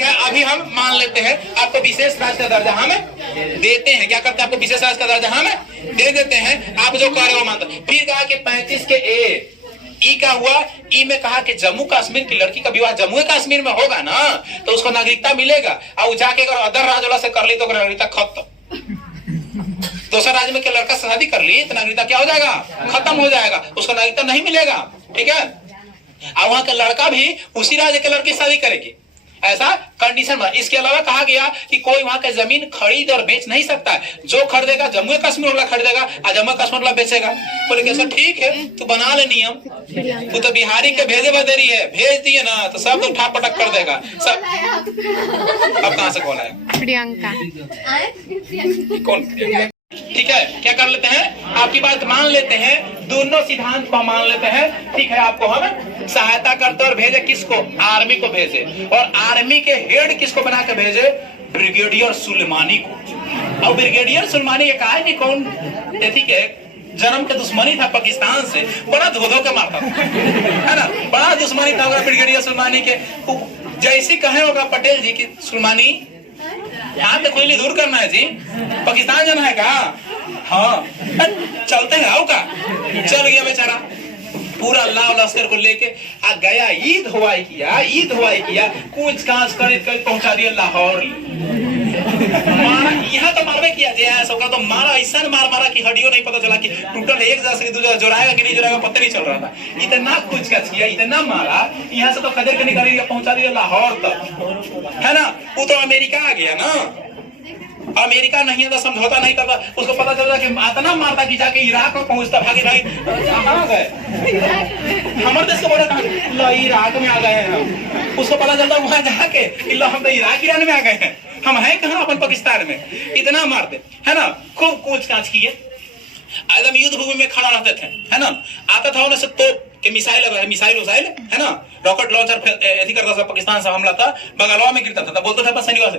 है, अभी हम मान लेते हैं आपको विशेष राज्य का दर्जा हम देते हैं। क्या करते हैं, आपको विशेष राज्य का दर्जा हम दे देते हैं, आप जो कह रहे हो मानते। फिर कहा कि 35 के ई का हुआ, ई में कहा कि जम्मू कश्मीर की लड़की का विवाह जम्मू कश्मीर में होगा ना तो उसको नागरिकता मिलेगा, और जाके अगर अदर राज्य वाला से कर ली तो नागरिकता खत्म। दूसरा राज्य में के लड़का से शादी कर ली तो नागरिकता क्या हो जाएगा, खत्म हो जाएगा, उसको नागरिकता नहीं मिलेगा, ठीक है। और वहां का लड़का भी उसी राज्य के लड़की शादी करेगी, ऐसा कंडीशन बना। इसके अलावा कहा गया कि कोई वहां की जमीन खरीद और बेच नहीं सकता है, जो खरीदेगा जम्मू कश्मीर वाला खरीदेगा और जम्मू कश्मीर वाला बेचेगा। बोले कैसा, ठीक है तू बना ले नियम, तू तो बिहारी के भेजे बदेरी है, भेज दिए ना तो सब उठा पटक कर देगा सब। अब कहां से कौन है, प्रियंका कौन, ठीक है। क्या कर लेते हैं, आपकी बात मान लेते हैं, दोनों सिद्धांत को मान लेते हैं, ठीक है। आपको हम सहायता करते और भेजे किसको, आर्मी को भेजे, और आर्मी के हेड किसको बना के भेजे, ब्रिगेडियर सुलेमानी को। और ब्रिगेडियर सुलेमानी ये कहा कि कौन, ठीक है, जन्म के दुश्मनी था पाकिस्तान से, बड़ा धो के मारता था, है ना, बड़ा दुश्मनी था ब्रिगेडियर सुलेमानी के। जैसे कहे होगा पटेल जी की सुलेमानी यहाँ पे कोयली दूर करना है जी, पाकिस्तान जाना है कहा, हाँ चलते हैं आओ का, चल गया बेचारा, पूरा लाव लश्कर को लेके आ गया, ईद हवाई किया, कूच कांच कर पहुंचा दिया लाहौर। यहाँ तो मारवे किया तो मारा, ऐसा मारा कि हड्डियों नहीं पता चला कि टूटल एक जगह से दूसरा जोड़ाएगा कि नहीं जोड़ाएगा पता नहीं चल रहा था। इतना कुछ किया, इतना मारा, यहाँ से तो खदेड़ के निकाल दिया, पहुंचा दिया लाहौर तक, है ना। वो तो अमेरिका आ गया ना, अमेरिका नहीं है तो समझौता नहीं करता, उसको पता चलता कि इतना मारता कि जाके इराक में पहुंचता, भागे भागे कहाँ गए, हमारे देश को बोला कहा इराक में आ गए हैं हम, उसको पता चलता वहां जाके हम तो इराक ईरान में आ गए हैं, हम हैं कहाँ अपन पाकिस्तान में, इतना मारते, है ना। खूब कूच कांच किए, एकदम युद्ध भूमि में खड़ा रहते थे, है ना। आता था उन्हें से तोप के मिसाइल है ना, रॉकेट लॉन्चर ऐसी करता था, पाकिस्तान से हमला था, बगलवा में गिरता था, बोलते थे सैनिकों से,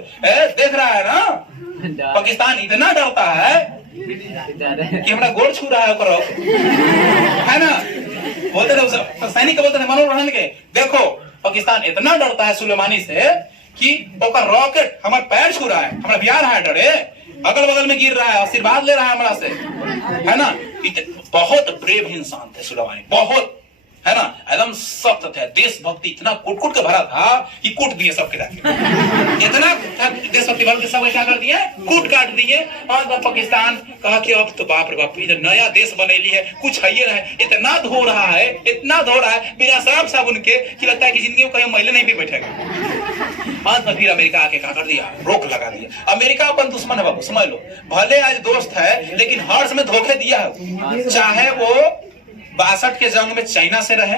देख रहा है ना पाकिस्तान इतना डरता है कि हमारा गोड़ छू रहा है, करो, है ना। बोलते थे सैनिक बोलते थे मनोहर रहन के, देखो पाकिस्तान इतना डरता है सुलेमानी से कि रॉकेट हमारे पैर छू रहा है, हमारा बिहार है डरे, अगल बगल में गिर रहा है, आशीर्वाद ले रहा है हमारा से, है ना। बहुत ब्रेव इंसान थे सुलेमानी, बहुत, है ना, एकदम सख्त थे, देशभक्ति इतना कूट के भरा था कि कूट दिए सबके जाके, इतना देशभक्ति भर के सब क्या कर दिए, कूट काट दिए। और पाकिस्तान कहा कि अब तो बाप रे बाप, इधर नया देश बनेली है, कुछ है ये रहे, इतना धो रहा है बिना शराब साबुन के कि लगता है कि जिंदगी में कहीं महिला नहीं भी बैठेगा। आज में फिर अमेरिका आके क्या कर दिया, रोक लगा दिया। अमेरिका अपन दुश्मन है बाबू, समझ लो, भले आज दोस्त है लेकिन हर समय धोखे दिया है, चाहे वो 62 के जंग में चाइना से रहे,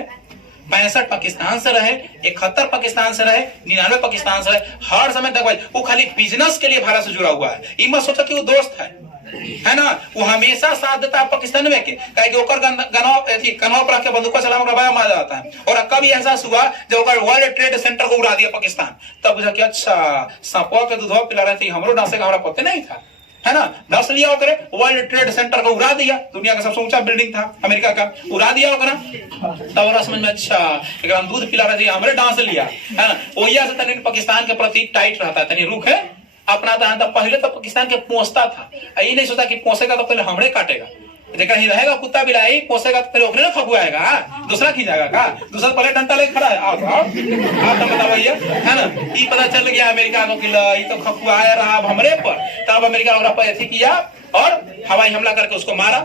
65 पाकिस्तान से रहे, 71 पाकिस्तान से रहे, 99 पाकिस्तान से रहे, हर समय तक भाई वो खाली बिजनेस के लिए भारत से जुड़ा हुआ है। ये मत सोचो कि वो दोस्त है ना, वो हमेशा साथ देता है पाकिस्तान में के, कहे ओकर कन्हवा पर के बंदूक चला मार जाता है। और कभी एहसास हुआ जब वर्ल्ड ट्रेड सेंटर को उड़ा दिया पाकिस्तान, तब बुझा कि अच्छा सांपवा के दूधवा पिला रहे थे, हमरो डांसे का हमारा पता नहीं था, है ना। दस लिया होकर वर्ल्ड ट्रेड सेंटर को उड़ा दिया, दुनिया का सबसे ऊंचा बिल्डिंग था अमेरिका का, उड़ा दिया होकर, तब समझ में अच्छा दूध पिला रहे थे, हमारे डांस लिया, है ना। वही से तनी पाकिस्तान के प्रति टाइट रहता है, तनी रुख है, अपना था पहले तो पाकिस्तान के पोसता था, ये नहीं सोचा कि पोसेगा तो पहले हमरे काटेगा, देखा ही रहेगा कुत्ता बिलाई पोसेगा तो पहले ओकरे खपुआएगा, दूसरा खींचाएगा का, दूसरा पहले डंडा लेके खड़ा है, आप तो बताइए, है ना। ये पता चल गया अमेरिका को कि ये तो खपुआया रहा अब हमरे पर, तब अमेरिका वगैरह पर ऐसे किया और हवाई हमला करके उसको मारा।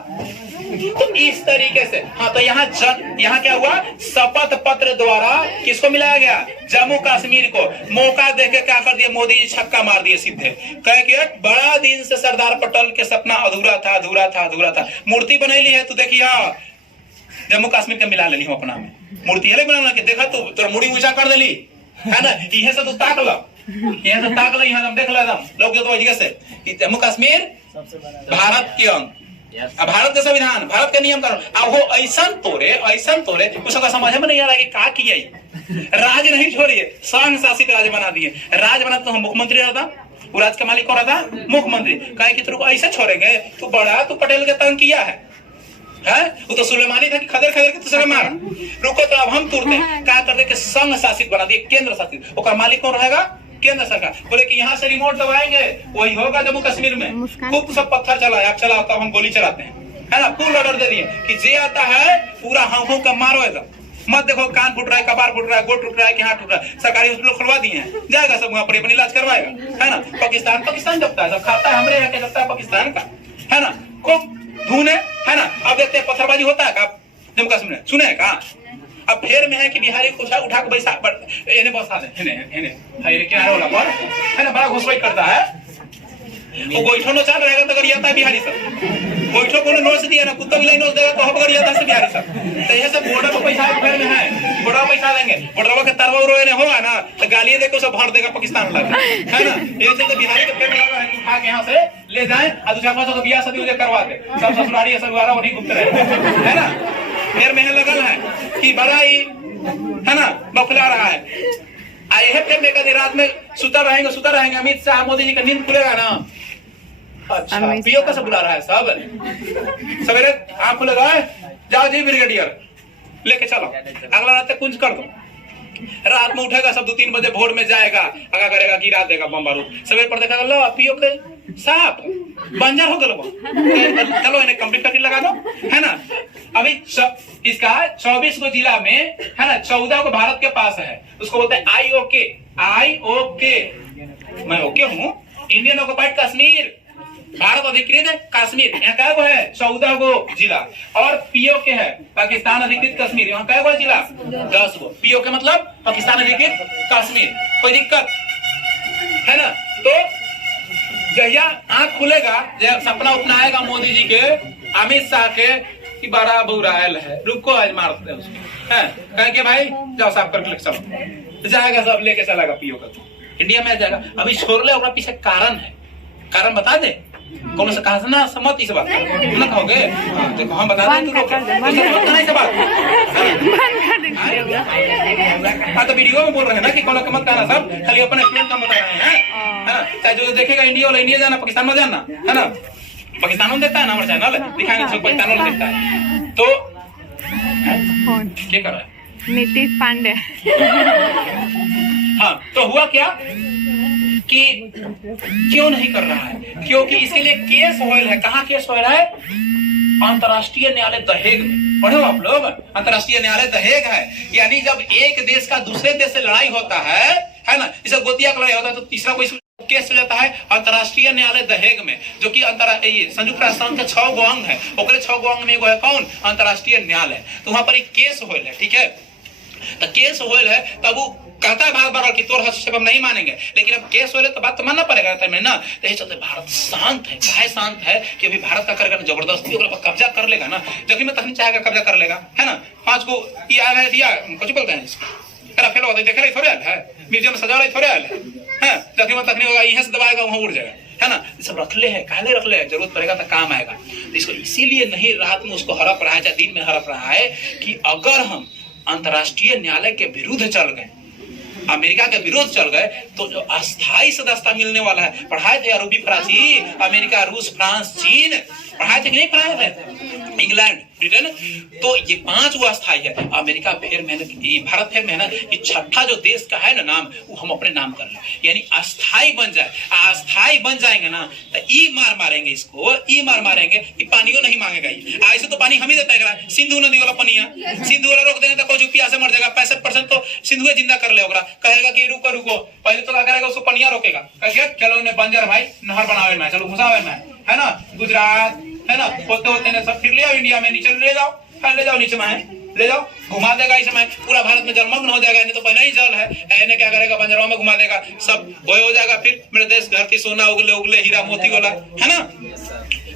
तो इस तरीके से हाँ, तो यहाँ क्या हुआ, शपथ पत्र द्वारा किसको मिलाया गया, जम्मू कश्मीर को। मौका देके क्या कर दिया मोदी जी, छक्का मार दिए सीधे, कह के बड़ा दिन से सरदार पटेल के सपना अधूरा था अधूरा था अधूरा था, मूर्ति बनैली है, तू देखिए जम्मू कश्मीर के मिला लेली हम अपना में, मूर्ति है बना के देखा तू, तोरा मुड़ी ऊंचा कर देली है ना, इहे से तू ताक लो, यहाँ से ताक लो, यहाँ हम देख लो लोग तो से जम्मू कश्मीर भारत के अंग, भारत का संविधान, भारत का नियम कानून, अब हो ऐसा तोरे उसका समझ में नहीं आ रहा है कि का किया, राज नहीं छोड़िए, संघ शासित राज्य बना दिए, राज बना तो हम मुख्यमंत्री रहता, वो राज का मालिक कौन रहता, मुख्यमंत्री, कहे कि तेरे ऐसे छोड़ेंगे, तू बड़ा तू पटेल के तंग किया है वो तो सुलेमानी था कि खदर खदर के दूसरे मारा, रुको तो अब हम तुरते हैं, क्या कर दे कि संघ शासित बना दिए, केंद्र शासित, उसका मालिक कौन रहेगा, केंद्र सरकार। बोले कि यहाँ से रिमोट दबाएंगे वही होगा जम्मू कश्मीर में, खूब सब पत्थर चलाए, आप चलाओ तब हम गोली चलाते हैं, है ना, फुल ऑर्डर दे दिए कि जे आता है पूरा हाँ का मारो एकदम, मत देखो कान फूट रहा है, कबार फूट रहा है, गोट टूट रहा है कि हाथ टूट रहा है, सरकारी हॉस्पिटल खुलवा दिए हैं, जाएगा सब वहाँ पर अपनी इलाज करवाएगा, है ना। पाकिस्तान जबता है, सब खाता है हमरे यहाँ के, जबता है पाकिस्तान का, है ना, खूब धूने, है ना। अब देखते हैं पत्थरबाजी होता है जम्मू कश्मीर में, सुने का अब फेर में है कि बिहारी को उठा के बैसा इन्हें बसा दे, किनारे वाला पर, है ना, बड़ा घुसपैठ करता है, वो गोइठो नो चाल रहेगा तो गरियाता है बिहारी सब, गोइठो को नोट दिया ना, कुत्ता भी नोट देगा तो हम गरियाता से बिहारी सब, तो यह सब बॉर्डर पर पैसा फेर में है, बॉर्डर पैसा देंगे, बॉर्डर के तरवा रोए होगा ना तो गालियां देकर सब भर देगा पाकिस्तान वाला, है ना। ये चलते बिहारी के फेर में लगा है कि उठा के यहाँ से ले जाए और दूसरा पास तो बियाह शादी करवा दे, सब ससुरारी सब वही घूमते रहे, है ना। फिर में लगल है कि बड़ा ही, है ना, बौखला रहा है, आए फिर में कभी रात में सुता रहेंगे, अमित शाह मोदी जी का नींद खुलेगा ना, अच्छा पीओ का सब बुला रहा है, सब सवेरे आँख खुलेगा, जाओ जी ब्रिगेडियर लेके चलो, अगला रात तक कुंज कर दो, रात में उठेगा सब 2-3 बजे भोर में जाएगा, आगा करेगा गिरा देगा बम बारूद, सवेरे पर देखा लो पीओ के साफ बंजर हो गए, चलो इन्हें कंप्लीट करके लगा दो, है ना। अभी इसका 24 को जिला में, है ना, 14 को भारत के पास है, उसको बोलते हैं IOK, मैं ओके हूँ, इंडियन ऑक्युपाइड कश्मीर, भारत अधिकृत कश्मीर, यहाँ क्या वो है 14 गो जिला, और POK है पाकिस्तान अधिकृत कश्मीर, यहाँ क्या वो जिला 10 गो, POK मतलब पाकिस्तान अधिकृत कश्मीर, कोई दिक्कत है ना। तो जहिया आंख खुलेगा, सपना उपना आएगा मोदी जी के, अमित शाह के कि बड़ा बुरायल है, रुको आज मारते हैं उसको, है कहे के भाई जाओ साफ करके लेके चलो, जाएगा सब लेके चलेगा POK, इंडिया में जाएगा। अभी छोड़ ले, अपना पीछे कारण है, कारण बता दे कौन सा कहा ना समत इस बात ना कहोगे, देखो हम बता दें तो बात, हाँ तो वीडियो में बोल रहे हैं ना कि कौन मत कहना, सब खाली अपना एक्सपीरियंस कम बता रहे हैं, है ना। चाहे जो देखेगा इंडिया वाला इंडिया जाना, पाकिस्तान में जाना, है ना, पाकिस्तान में देखता है ना हमारे चैनल दिखाएंगे, पाकिस्तान वाला देखता है। तो क्या कर रहा है नीतीश पांडे, हाँ तो हुआ क्या कि क्यों नहीं कर रहा है, क्योंकि इसके लिए केस होयल है, कहाँ केस होयल है, अंतर्राष्ट्रीय न्यायालय दहेग में, पढ़ो आप लोग, अंतर्राष्ट्रीय न्यायालय दहेग है, यानी जब एक देश का दूसरे देश से लड़ाई होता है ना, इसे गोतिया का लड़ाई होता है, तो तीसरा कोई केस हो जाता है अंतर्राष्ट्रीय न्यायालय दहेग में, जो कि संयुक्त राष्ट्र संघ के 6 गो अंग है, ओकरे 6 गो अंग में एगो है कौन, अंतर्राष्ट्रीय न्यायालय, तो वहां पर एक केस होयल है, ठीक है। तो केस होयल है, तब वो कहता है बार बार कि तोर हस्तक्षेप हम नहीं मानेंगे, लेकिन अब केस हो तो बात तो मानना पड़ेगा ना। तो यही चलते भारत शांत है, काहे शांत है कि अभी भारत का करेगा जबरदस्ती कब्जा कर लेगा ना, जबकि में तखनी चाहेगा कब्जा कर लेगा, है ना। 5 को ये आया है दिया, कुछ बोलते हैं इसको, फेल होता है, देखे थोड़े आया है, म्यूजियम में सजा रही थोड़े आया है, जबकि में तखनी होगा, यहाँ से दबाएगा वहां उड़ जाएगा, है ना। सब रखले है, काले रखले है, जरूरत पड़ेगा तो काम आएगा। तो इसको इसीलिए नहीं रात में उसको हड़प रहा है, चाहे दिन में हड़प रहा है कि अगर हम अंतर्राष्ट्रीय न्यायालय के विरुद्ध चल गए, अमेरिका के विरोध चल गए, तो जो अस्थायी सदस्यता मिलने वाला है, पढ़ाए थे अरबी फरासी, अमेरिका, रूस, फ्रांस, चीन, पढ़ाए थे कि नहीं पढ़ाए थे, इंग्लैंड, ब्रिटेन। तो ये 5 वो अस्थाई है। अमेरिका फिर मेहनत, भारत फिर मेहनत, ये छठा जो देश का है ना नाम, वो हम अपने नाम कर लें, यानी अस्थाई बन जाए। अस्थाई बन जाएंगे ना तो ई मार मारेंगे इसको, ई मार मारेंगे कि पानियों नहीं मांगेगा ये। ऐसे तो पानी हम ही देता है, सिंधु नदी वाला पानी है, सिंधु वाला रोक देंगे तो कोई प्यासे मर जाएगा। 65% तो सिंधु जिंदा कर ले, कहेगा कि रुको रुको, पहले तो क्या करेगा, उसको पनिया रोकेगा, कहेगा चलो ने बंजर भाई नहर बनावे में, चलो घुसावे में, है ना, गुजरात है ना, होते होते ने सब फिर ले आओ इंडिया में, नीचे ले जाओ, ले जाओ नीचे में, ले जाओ, घुमा देगा। इस समय पूरा भारत में जलमग्न हो जाएगा, नहीं तो पहले ही जल है। ऐने क्या करेगा, बंजरों में घुमा देगा, सब बोए हो जाएगा। फिर मेरे देश धरती सोना उगले उगले हीरा मोती वाला, है ना,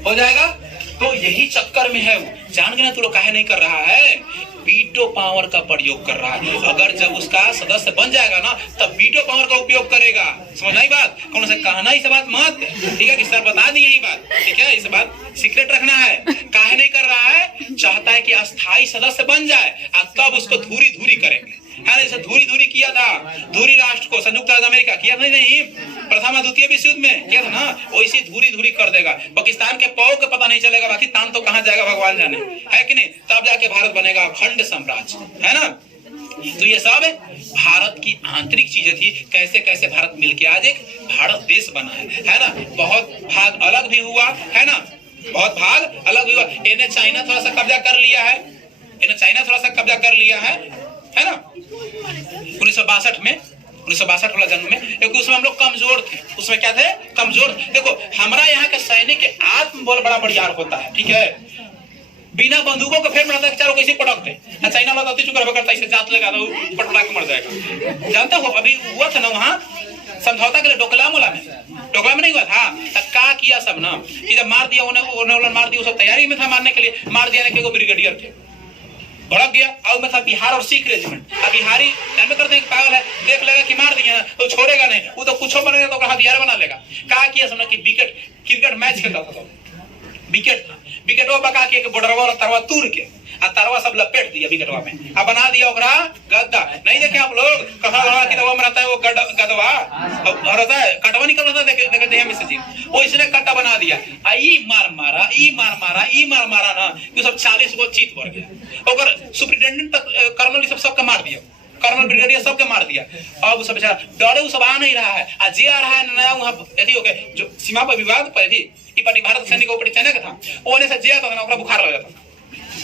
हो जाएगा। तो यही चक्कर में है वो, जान के ना तू लोग काहे नहीं कर रहा है, वीटो पावर का प्रयोग कर रहा है। अगर जब उसका सदस्य बन जाएगा ना तब वीटो पावर का उपयोग करेगा। समझ आई बात, कौन से कहना इस बात मत, ठीक है, कि सर बता दिए ये बात, ठीक है, इस बात सीक्रेट रखना है। काहे नहीं कर रहा है, चाहता है कि अस्थाई सदस्य बन जाए और तब उसको धूरी धूरी करेंगे। है ना, धूरी धूरी किया था, धूरी राष्ट्र को संयुक्त राज्य अमेरिका किया था, नहीं प्रथम द्वितीय विश्व युद्ध में किया था ना, वैसे धूरी धूरी कर देगा। पाकिस्तान के पाव का पता नहीं चलेगा, बाकी तान तो कहां जाएगा भगवान जाने, है कि नहीं। तब जाके भारत बनेगा अखंड साम्राज्य, है ना। तो ये सब भारत की आंतरिक चीजें थी, कैसे कैसे भारत मिलके आज एक भारत देश बना है ना। बहुत भाग अलग भी हुआ, है ना, बहुत भाग अलग हुआ। इन्हें चाइना थोड़ा सा कब्जा कर लिया है, इन्हें चाइना थोड़ा सा कब्जा कर लिया है ना। 1962 में, 1962 वाला जन्म में, क्योंकि उसमें हम लोग कमजोर थे। उसमें क्या थे, कमजोर। देखो हमारा यहाँ के सैनिक के आत्मबल बड़ा बढ़िया होता है, ठीक है, बिना बंदूकों के फेर मरता है, चारों कैसे पटक दे। चाइना वाला तो चुप करता है, इसे जात लगा दो, पटका के मर जाएगा। जानते हो अभी हुआ था ना वहाँ समझौता के लिए डोकलाम में, डोकलाम में नहीं हुआ था, क्या किया सब ना, कि जब मार दिया उन्हें मार दिया, सब तैयारी में था मारने के लिए, मार दिया ना, ब्रिगेडियर थे, भड़क गया। और में था बिहार और सिख रेजिमेंट। अब बिहारी जानते करते हैं पागल है, देख लेगा कि मार दिया तो छोड़ेगा नहीं, वो तो कुछ बनेगा तो हथियार बना लेगा। क्या किया समझ कि विकेट, क्रिकेट मैच खेलता था, विकेट विकेटवा बका के बॉर्डरवा और तरवा तूर के आ तरवा सब लपेट दिया विकेटवा में, अब बना दिया ओकरा गद्दा। नहीं देखे आप लोग कहाँ की दवा में रहता है वो गदवा रहता है, कटवा निकल रहा था, देखे देह में से जी, वो इसने कट्टा बना दिया। ई मार मारा, ई मार मारा, ई मार मारा ना, कि सब 40 गो चीत बढ़ गया। और सुप्रिटेंडेंट तक कर्नल सब सबका मार दिया, कर्नल ब्रिगेडियर सबके मार दिया। अब सब बेचारा डरे, वो सब आ नहीं रहा है, आज जे आ रहा है नया वहाँ अथी हो गए, जो सीमा पर विवाद पर थी, पार्टी भारत सैनिक ऊपर चाइना का था, वो से जे आता था ना, ओकरा बुखार लग जाता।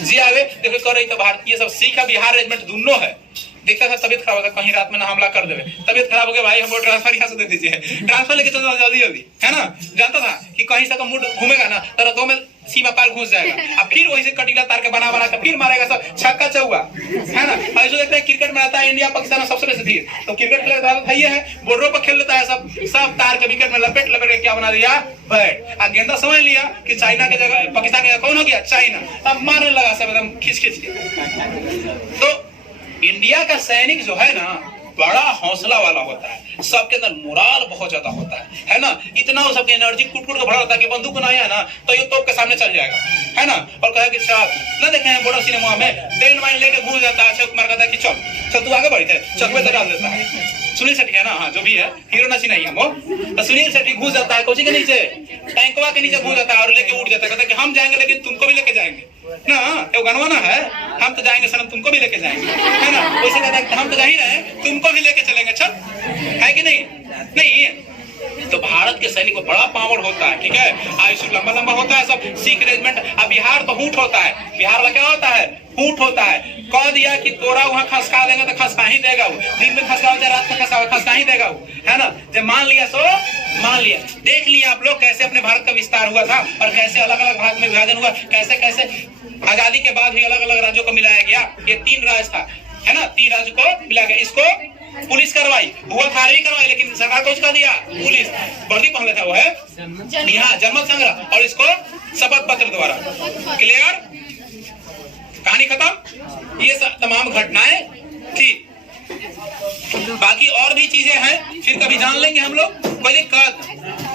जी आवे देखो करे तो भारतीय सब सिख का बिहार रेजिमेंट दोनों है, देखता था तबियत खराब होगा, कहीं रात में ना हमला कर देवे, तबियत खराब हो गया भाई हमको ट्रांसफर यहाँ से दे दीजिए, ट्रांसफर लेके चलता जल्दी जल्दी, है ना। जानता था कि कहीं से का मूड घूमेगा ना तो तो में सीमा पार घुस जाएगा, अब फिर वही से कटीला तार के बना बना के फिर मारेगा, सब छक्का चौका, है ना। ऐसे देखते हैं क्रिकेट में आता है इंडिया पाकिस्तान सबसे बेस्ट थी, तो क्रिकेट खेलता है बॉर्डरों पर खेल लेता है, सब तार के विकेट में लपेट लपेट के क्या बना दिया, बैट। अब गेंदा समझ लिया कि चाइना के जगह पाकिस्तान के कौन हो गया, चाइना, अब मारने लगा सब एकदम खींच खींच के। तो इंडिया का सैनिक जो है ना बड़ा हौसला वाला होता है, सबके अंदर मोराल बहुत ज्यादा होता है ना। इतना वो सबकी एनर्जी कुट कुट के भरा होता है कि बंदूक नहीं है ना तो ये तोप के सामने चल जाएगा, है ना। और कहे कि साहब ना देखे हैं बड़ा सिनेमा में डेन माइन लेके घूम जाता है, अक्षय कुमार कहता है कि चल तू आगे बढ़ी थे, चकवे तो डाल देता है। सुनील शेट्टी है ना, हाँ जो भी है, हीरो नसी नहीं है वो, तो सुनील शेट्टी घुस जाता है कोची के नीचे, टैंकवा के नीचे घुस जाता है और लेके उड़ जाता है, कहता है कि हम जाएंगे लेकिन तुमको भी लेके जाएंगे ना, ये गनवाना है, हम तो जाएंगे सनम, तुमको भी लेके जाएंगे, है ना। वैसे कहता है हम तो जा ही रहे हैं, तुमको भी लेके चलेंगे, चल, है कि नहीं। नहीं तो भारत के सैनिक को बड़ा पावर होता है, ठीक है, आयुष लंबा लंबा होता है, सब सिख रेजिमेंट। अब बिहार तो ऊंट होता है, बिहार वाला क्या होता है, ऊंट होता है। कह दिया कि तोरा वहां खसका देंगे तो खसका ही देगा वो, दिन में खसका हो रात में खसका ही देगा वो, है ना। जब मान लिया सो मान लिया। देख लिया आप लोग कैसे अपने भारत का विस्तार हुआ था और कैसे अलग अलग भाग में विभाजन हुआ, कैसे कैसे आजादी के बाद भी अलग अलग राज्यों को मिलाया गया। ये 3 राज्य था, है ना, 3 राज्य को मिला गया। इसको पुलिस कार्रवाई हुआ, फायरिंग ही करवाई, लेकिन सरकार को उसका दिया, पुलिस वर्दी पहन लेता वो है यहाँ जनमत संग्रह, और इसको शपथ पत्र द्वारा। क्लियर, कहानी खत्म। ये तमाम घटनाएं थी, बाकी और भी चीजें हैं, फिर कभी जान लेंगे हम लोग, कोई दिक्कत